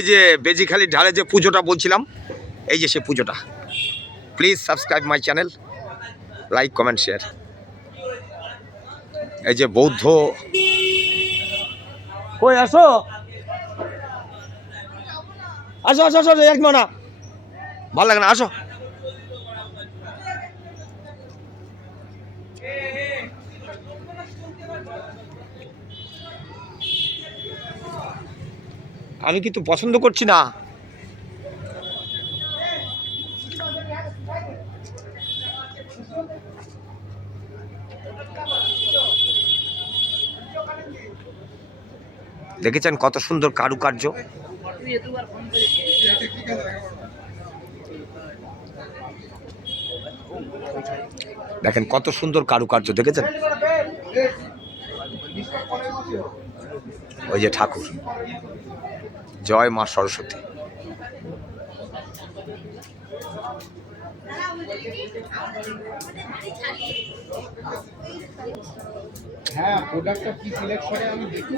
এই যে বেজিখালি ঢালে যে পুজোটা বলছিলাম, এই যে সে পুজোটা। Please subscribe my channel, like comment share. এই যে বৌদ্ধ, কই আসো আসো আসো আসো, এক না ভালো লাগে না, আসো। আমি কিন্তু পছন্দ করছি না। দেখেছেন কত সুন্দর কারুকার্য। দেখেন কত সুন্দর কারুকার্য, দেখেছেন? ওই যে ঠাকুর, জয় মা সরস্বতী। হ্যাঁ, প্রোডাক্টটা কি সিলেক্ট করে আমি দেখি।